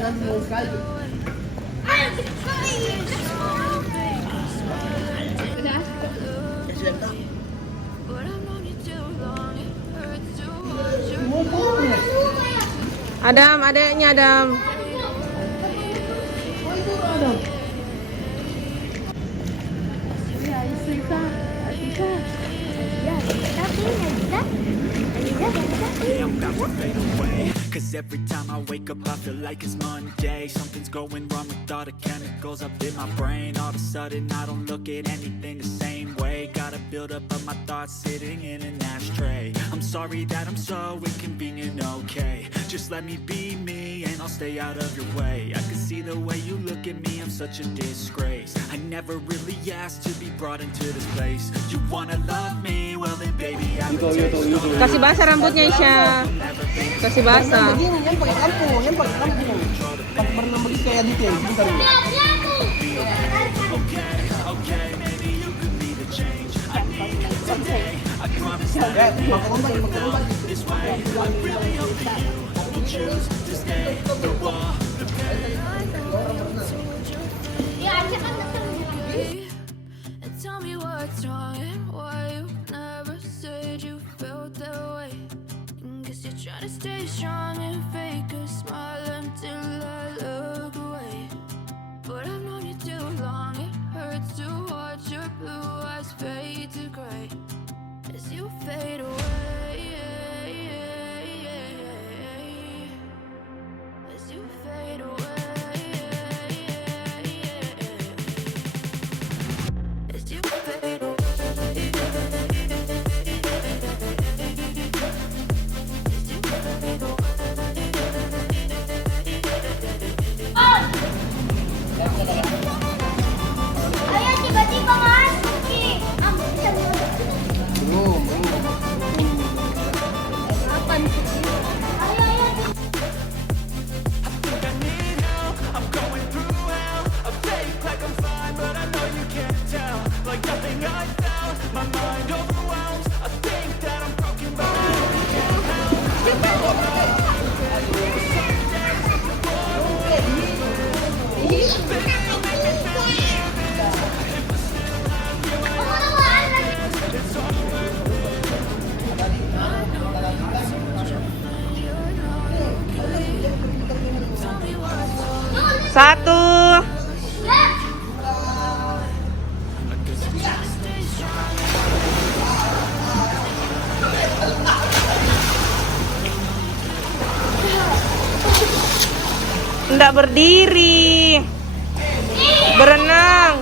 nanti mau sekali. Adam, adeknya Adam. Cause every time I wake up I feel like it's Monday. Something's going wrong with all the chemicals up in my brain. All of a sudden I don't look at anything the same way. Got a build up of my thoughts sitting in an ashtray. I'm sorry that I'm so inconvenient, okay. Just let me be me and I'll stay out of your way. I can see the way you look at me, I'm such a disgrace. I never really asked to be brought into this place. You wanna love me? Well then baby I'm a taste. Kasih basah rambutnya Isya. Kasih basah. Begini, yang pakai kampung, Pas berenang begitu kayak detail, bentar dulu. Tell me what's wrong and why you never said you felt that way. Guess you're trying to stay strong and fake a smile until I look away. But I've known you too long, it hurts to watch your blue eyes fade to gray as you fade away. As you fade away. As you fade away. Ayo tiba-tiba masuk nih. Bisa Belum. Kapan sih? Ayo. I'm going through hell. I fake like I'm fine, but I know you can't tell. Like nothing I found, my mind overwhelms. I think that I'm broken, but I really can't help. Satu. Nggak berdiri. Berenang.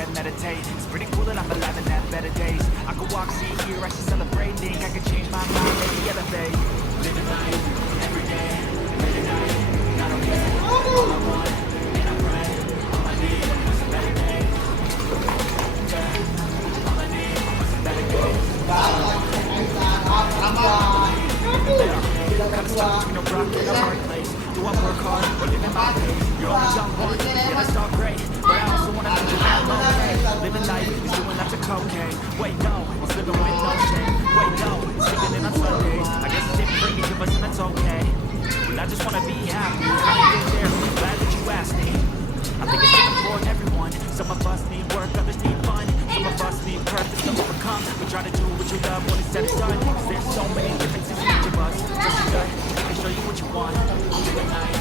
Meditate. It's pretty cool that I'm alive and have better days. I could walk, see, hear, I should celebrate. Think I could change my mind, maybe elevate. Living life every day, late at night, not okay. All I want, and I pray, all I need. but try to do what you love when it's said and done. 'Cause there's so many differences in each of us. Just be good, I can show you what you want. Day and night,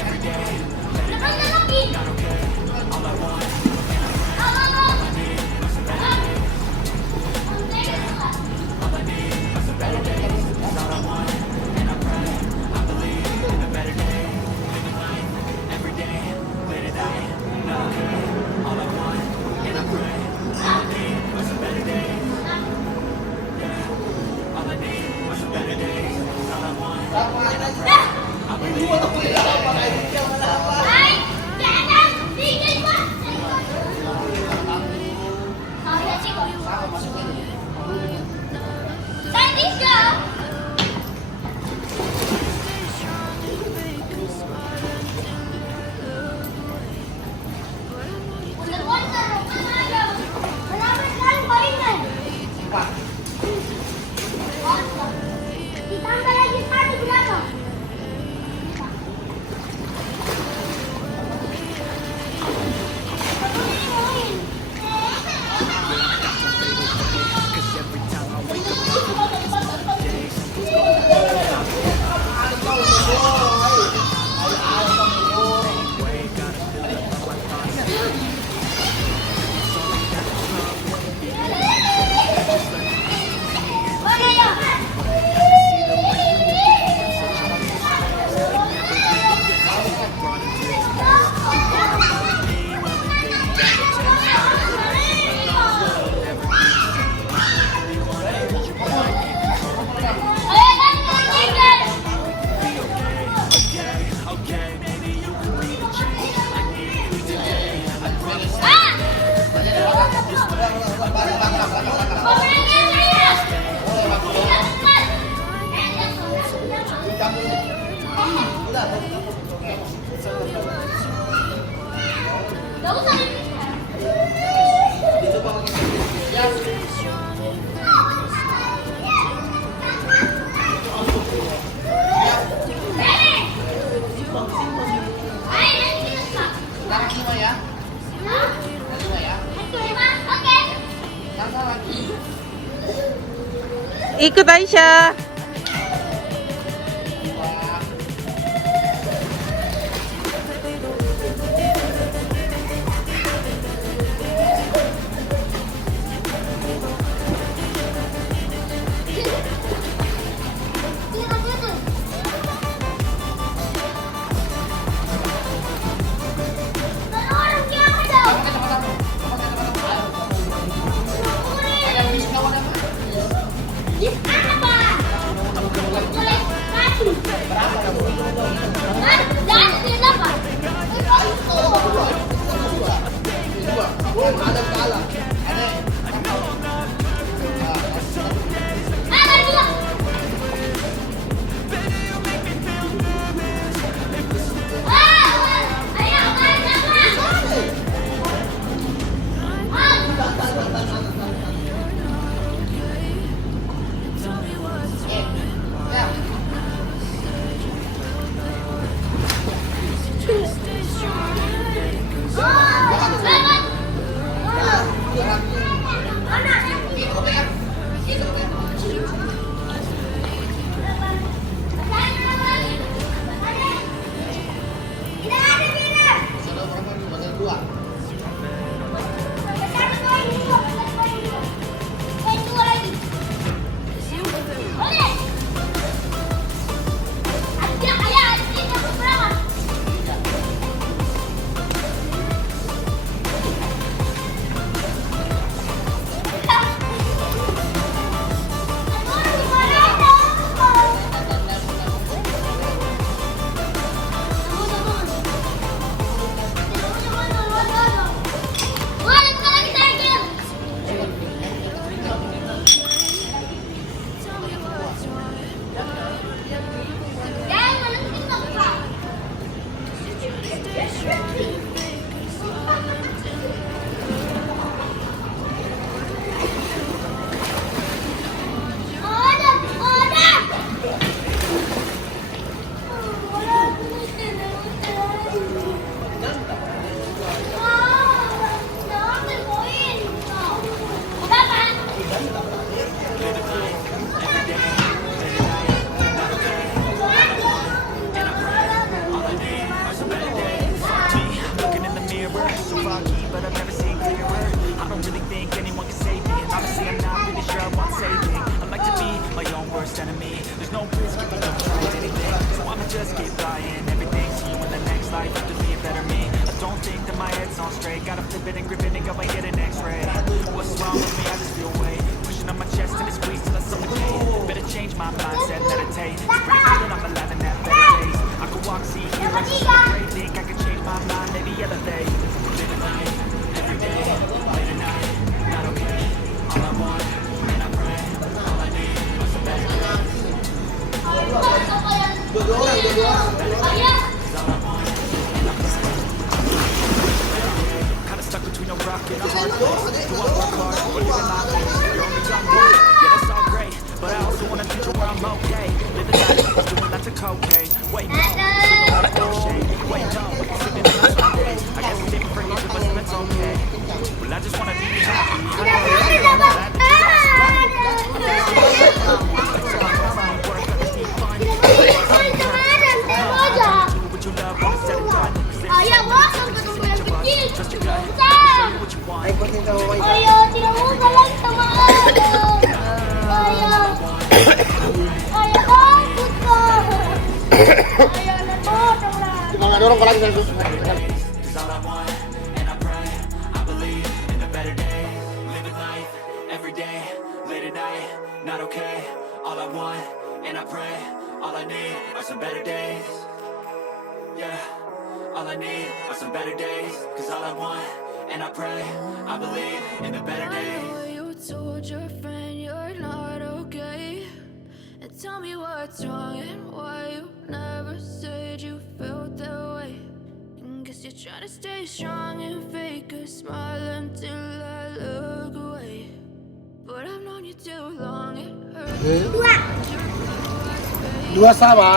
every day, let it be. Not okay, all I want, all I need is a better day. All I need is a better day. That's all I want, and I pray, I believe in a better day. Living life, every day, late at night, not okay, all I want, and I pray, all I need is a better day. Yeah, all I need is a better day. That's all I want, and I pray, I believe in a better day. Ay! Jangan! Tingin mo! Kaya siguro. Tadi siya! Ditambah lagi satu berapa? Mana ya? Ikut Aisyah. Apa? but I've never seen clearer. I don't really think anyone can save me, and honestly I'm not really sure I want saving. I like to be my own worst enemy. There's no risk if you don't try anything, so I'ma just keep buying everything. See you in the next life, have to be a better me. I don't think that my head's on straight, gotta flip it and grip it and go and get an x-ray. What's wrong with me? I just feel weight pushing on my chest and it squeezes till I suffocate. Better change my mindset, meditate. It's pretty cool that I'm alive and have better days. I could walk, see, hear, and see great. Think I could change my mind, maybe elevate. Living life, every day, late at night, not okay. All I want, and I pray, all I need are some better days. Kinda stuck between a rock and a hard place. Do I work hard or live in my place? You're only young, yeah, that's all great, but I also wanna teach you where I'm okay. Living life, doing lots of cocaine. Wait, no, no shade. Wait, no, sleeping in my Sunday. I guess it's different for each of us, and that's okay. Well, I just wanna be happy. What you love, when it's said and done. Ayah, bos, sampai tunggu yang kecil. Trust your Tidak gut, usah. what you want. Ayo ikutin sama Mama. Ayah, tidak usah lagi sama ayah. Ayah. Ayah takut, Kak. Ayah, anak bodoh lah. Kalau nggak dorong, kalau lagi saya susun. Cause all I want, and I pray, I believe in a better day. Living life, every day, late at night, not okay. All I want, and I pray, all I need are some better days. Yeah, all I need are some better days. Cause all I want, and I pray, I believe in a better day. I know you told your friend you're not okay, and tell me what's wrong and why you never said you felt that way. And guess you're trying to stay strong and fake a smile until I look away. But I've known you too long, it hurts. Dua sama.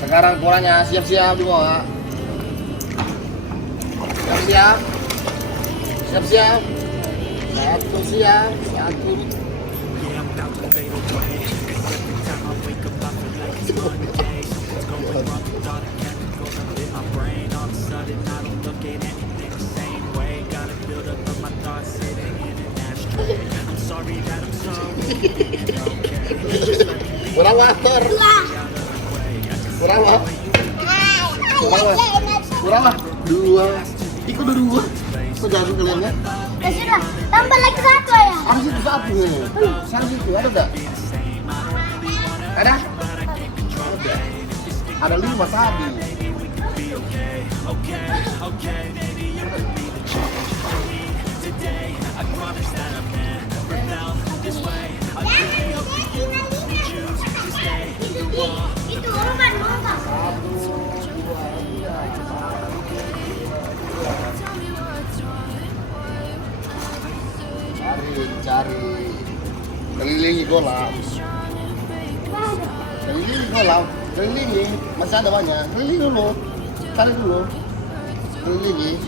Sekarang kurangnya siap-siap di bawah. Siap-siap. Siap-siap. Satu siap, satu. Yeah, I'm about to fade away. Cause every time I wake up I feel like it's Monday. Something's going wrong with all the chemicals up in my brain. All of a sudden I don't look at anything the same way. Gotta build up of my thoughts sitting in an ashtray. I'm sorry that I'm so weak, okay. Just let me Berapa, Tor? Berapa? Berapa? Berapa? Dua. Ikut udah dua. Kok jatuh kalian ya? Ya sudah, tambah lagi satu ya. Ada situ satu nih. Sana situ ada nggak? Ada? Ada. Ada 5 tadi. Itu bukan mangga. Cari kelilingi kolam, kelilingi masih ada banyak, kelilingi dulu, cari dulu, kelilingi,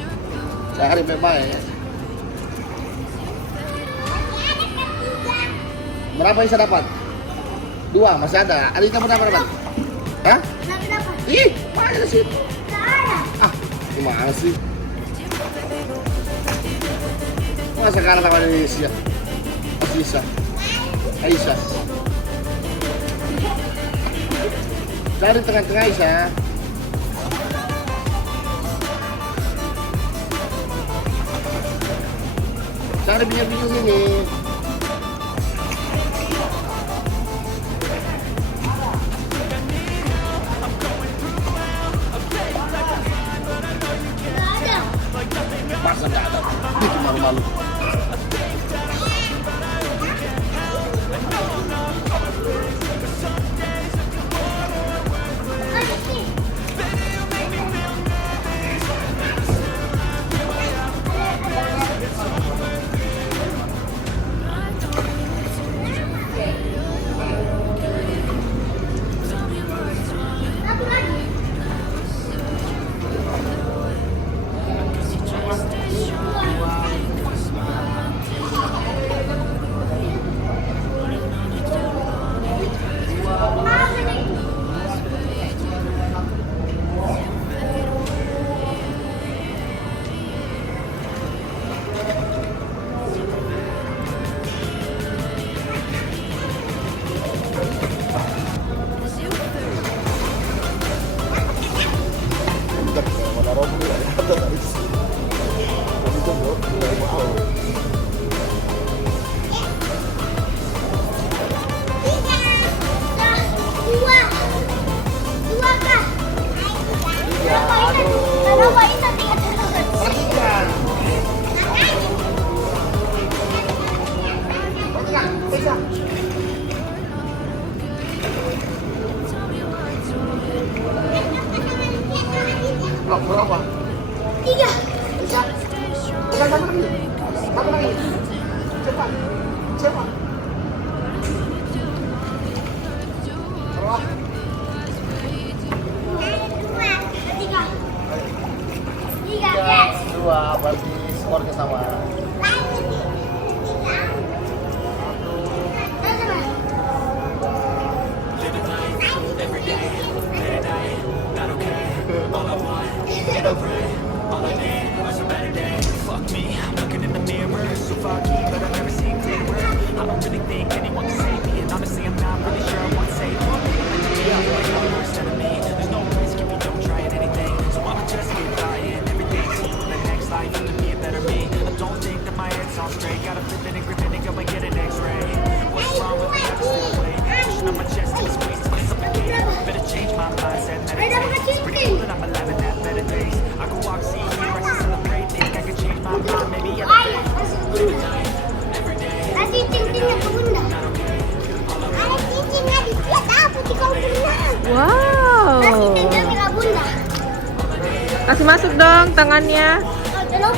sehari bebas. Berapa bisa dapat? 2 masih ada. Adiknya berapa dapat? Hah? Ih, banyak sih. Ah, gimana sih? Masa sekarang sama Indonesia? Bisa. Aisyah. Cari tengah-tengah Aisyah. Cari pinggir-pinggir sini. Masa nggak ada? Bikin malu-malu. Perhatikan. Bisa. Berapa? 3. Bisa. Bukan satu lagi. Satu lagi. Cepat. Cepat. Terus. 3, yes. 2, berarti skornya sama. Fuck me, I'm looking in the mirror, so foggy, but I've never seen clearer. I don't really think anyone can save me, and honestly, I'm not really sure I want to save me. I'm like my worst enemy. There's no risk if you don't try at anything, so I'ma just keep trying. Everything's here for the next life, to be a better me. I don't think that my head's on straight. Gotta flip it and grip it and go and get an X-ray. What's wrong with me? I just stay away. Pushing on my chest and squeeze till I suffocate. Better change my mindset, meditate. It's pretty cool that I'm alive in that better days. I can walk, see, hear, I can celebrate. Think I can change my mind, maybe elevate. Live a life, every day. Kasih cincin ke bunda. Ada cincinnya di tiap aku di kau bunda. Wow. Kasih cincin ke bunda. Kasih masuk dong tangannya. Tolong.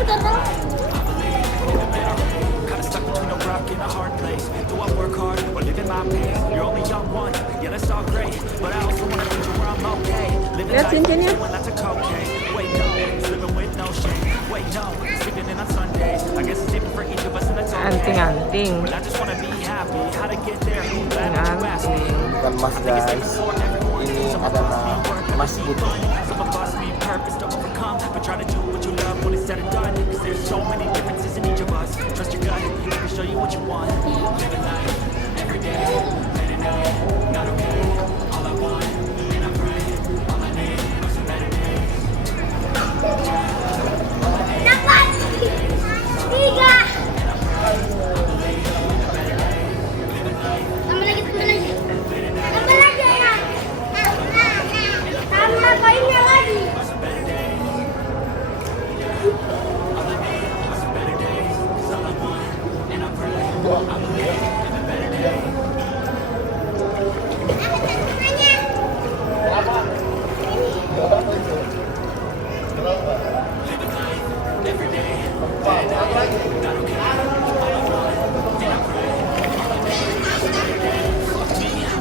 Kinda stuck between a rock and a hard place. Do I work hard or live in my pace? You're only young one, yeah that's all great, but I also wanna future where I'm okay. Living Lihat life, cincinnya. doing lots of cocaine. Wait no, it's living with no shame. Wait no, sleeping in on Sundays. I guess it's different for each of us and that's okay. Anting-anting. Well I just wanna be happy. How to get there? Glad that you asked me. Bukan emas guys, ini adalah emas putih. Some of us need purpose to overcome, but try to do what you love when it's said and done. Cause there's so many differences in each of us. Trust your gut, it can show you what you want. Live a life, every day, late at night, not okay. All I want, and I pray, all I need are some better days. Dapat 3. Tambah lagi. Tambah lagi ya. Tambah koinnya lagi.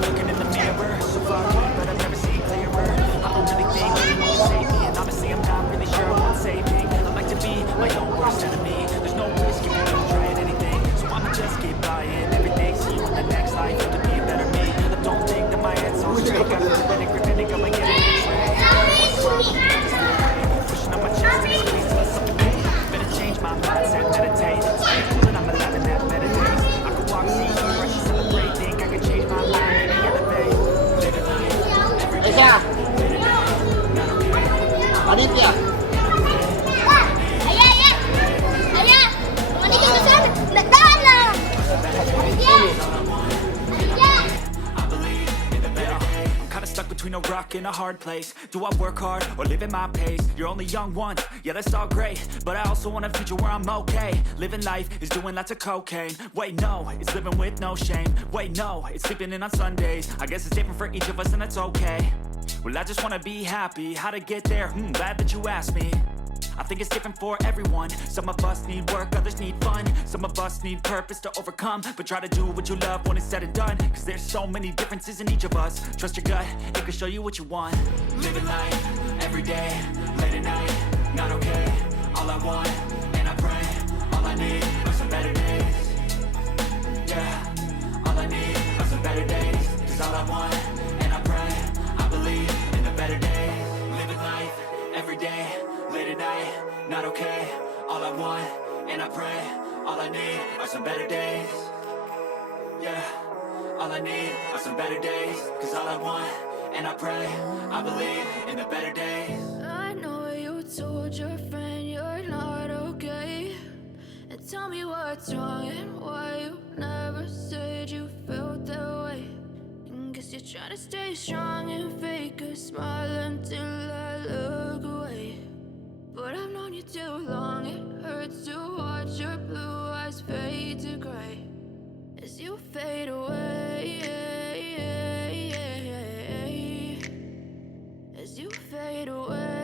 Looking in the mirror, so foggy, but I've never seen clearer. I don't really think anyone can save me, and honestly, I'm not really sure I want saving. I like to be my own worst enemy. There's no risk if you don't try at anything, so I'ma just keep buying. Everything's here in the next life, to be a better me. I don't think that my head's on straight. Gotta flip it and grip it and go and get an X-ray. Pushing on my chest and squeeze till I suffocate. Better change my mindset, meditate. It's pretty cool that I'm alive in that better days. I can walk, see, hear, I can celebrate. Think I can change my mind, maybe elevate. Live a life, every day. Aisyah, Aditya. Ayah. Mandi ke sana. Betul lah. Ayah. I'm kinda stuck between a rock and a hard place. Do I work hard or live at my pace? You're only young once, yeah that's all great, but I also want a future where I'm okay. Living life is doing lots of cocaine. Wait no, it's living with no shame. Wait no, it's sleeping in on Sundays. I guess it's different for each of us and that's okay. Well I just wanna be happy. How to get there? Glad that you asked me. I think it's different for everyone. Some of us need work, others need fun. Some of us need purpose to overcome, but try to do what you love when it's said and done. Cause there's so many differences in each of us. Trust your gut, it can show you what you want. Living life, every day, late at night, not okay. All I want, and I pray, all I need are some better days. Yeah, all I need are some better days. Cause all I want, and I pray, I believe in the better days. Living life, every day, late at night, not okay. All I want, and I pray, all I need are some better days. Yeah, all I need are some better days. Cause all I want, and I pray, I believe in the better days. I know you told your friend you're not okay, Tell me what's wrong and why you never said you felt that way. And guess you're trying to stay strong and fake a smile until I look away. But I've known you too long, it hurts to watch your blue eyes fade to gray as you fade away. As you fade away.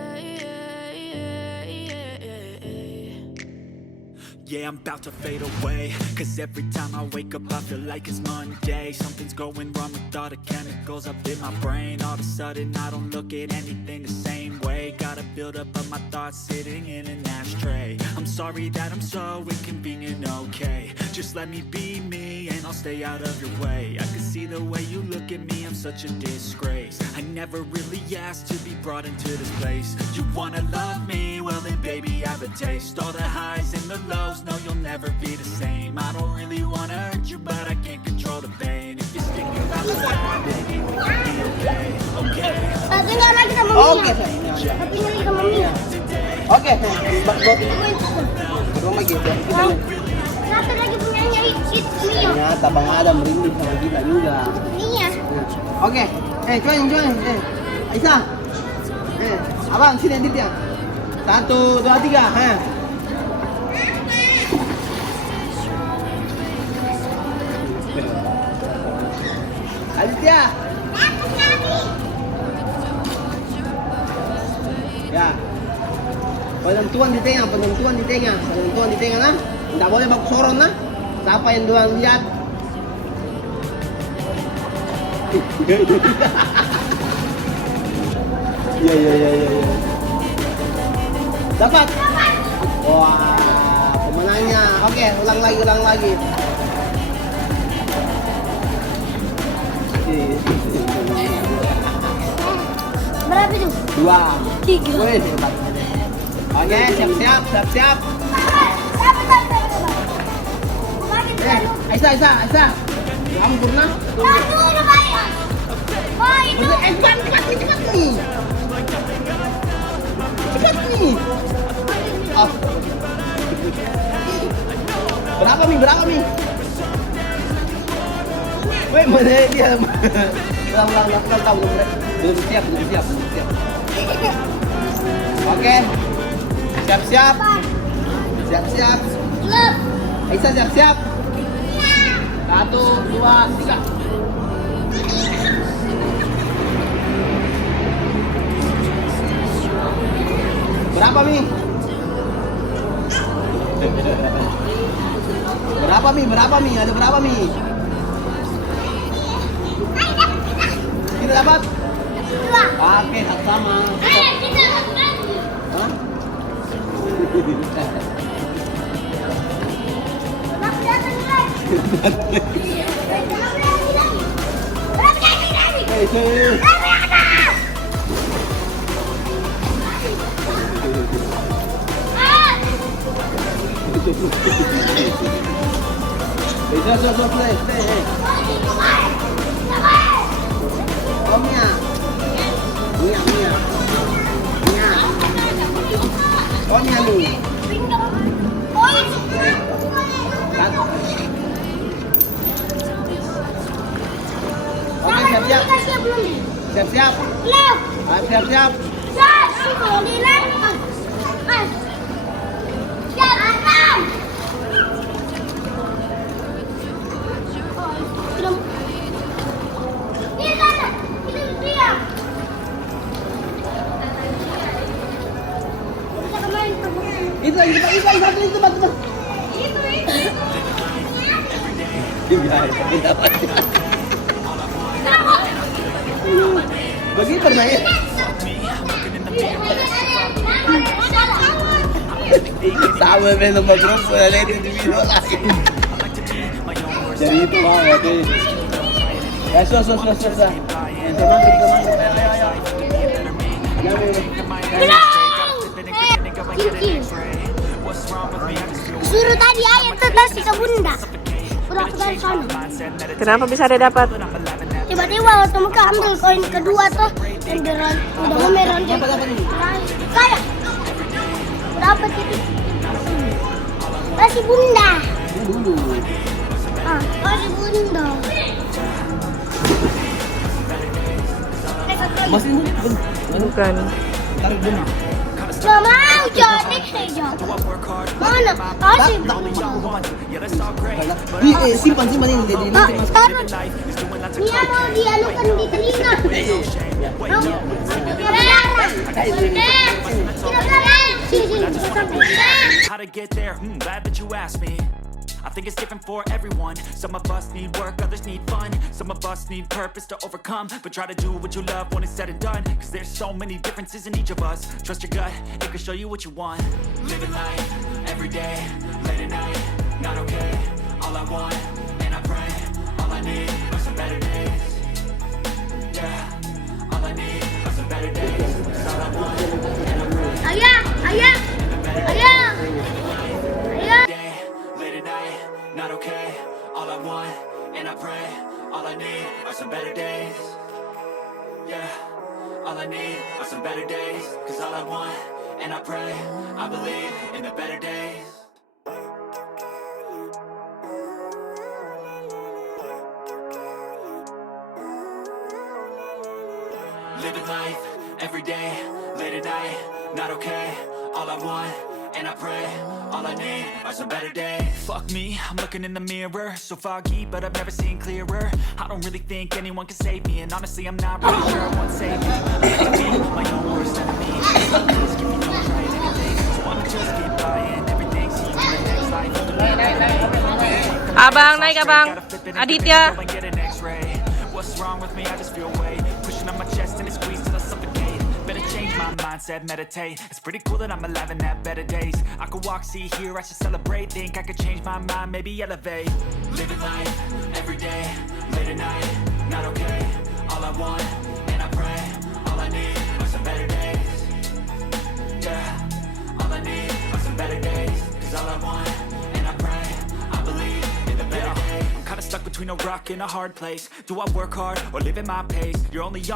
Yeah, I'm about to fade away, cause every time I wake up I feel like it's Monday. Something's going wrong with all the chemicals up in my brain. All of a sudden I don't look at anything the same way. Gotta build up of my thoughts sitting in an ashtray. I'm sorry that I'm so inconvenient, okay. Just let me be me and I'll stay out of your way. I can see the way you look at me, I'm such a disgrace. I never really asked to be brought into this place. You wanna love me? Well then baby I have a taste. All the highs and the lows, no you'll never be the same. I don't really wanna hurt you but I can't control the pain. If you're sticking around the side, maybe we can be okay. Okay. Tinggal lagi sama Mia. Tinggal lagi sama Mia. Oke, belum lagi. Satu lagi punyanya itu Mia. Ternyata Bang Adam merinding sama kita juga. Mia. Oke, join. Aisyah. Abang sini edit ya. 1, 2, 3, Aditya. Ya. Penentuan di tengah nah. Tidak boleh baku sorong nah. Siapa yang doang lihat? Iya. Dapat. Wah, pemenangnya. Oke, ulang lagi. Berapa itu? 2, 3. Wih, hebat. Oke, siap. Aisyah. Kamu pernah? Cepat nih. Oh. Berapa mi? Wih, mana dia? Ulang. Belum siap. Oke. Siap. Aisyah siap. 1, 2, 3. Berapa mi? Ada berapa mi? Kita dapat? 2. Oke, sama. Kita lagi. Hah? Siap. Siap. Bagi pernah ya? Sama belum grup ada di video lain. Jadi itu mau ya deh. Ya sudah. Suruh tadi ayat tuh kasih ke bunda. Udah aku dari sana. Kenapa bisa ada dapat? Tiba-tiba waktu muka ambil koin kedua tuh yang udah mau merah kayak dapat itu. si Bunda. Dulu. Si Bunda. Masih ini Bukan. tarik dulu. Gak mau, Jonik saja. Mana? Si Bunda. Simpan ini di Taruh. Dia mau dianukan di telinga. How to get there? Glad that you asked me. I think it's different for everyone. Some of us need work, others need fun. Some of us need purpose to overcome. But try to do what you love when it's said and done. Cause there's so many differences in each of us. Trust your gut, it can show you what you want. Living life, every day, late at night, not okay. All I want, and I pray, all I need are some better days. Yeah, all I need are some better days. Cause all I want, and I pray. Ayah. Day, late at night, not okay. All I want, and I pray, all I need are some better days. Yeah, all I need are some better days. Cause all I want, and I pray, I believe in the better days. Living life, every day, late at night, not okay. All I want, and I pray, all I need are some better days. Fuck me, I'm looking in the mirror, so foggy, but I've never seen clearer. I don't really think anyone can save me, and honestly I'm not really sure I want saving. I like to be my own worst enemy. Some days give me no trying anything, so I'ma just keep buying everything. See you in the next life. Abang, naik abang. Aditya. Go and get an X-ray. What's wrong with me? I just feel weight pushing on my chest and it squeezes till I suffocate. Better change my mindset, meditate. It's pretty cool that I'm alive and have better days. I could walk, see, hear, I should celebrate. Think I could change my mind, maybe elevate. Living life, every day, late at night, not okay. All I want, and I pray, all I need are some better days. Yeah, all I need are some better days. Cause all I want, and I pray, I believe in the better days. I'm kinda stuck between a rock and a hard place. Do I work hard or live at my pace? You're only young.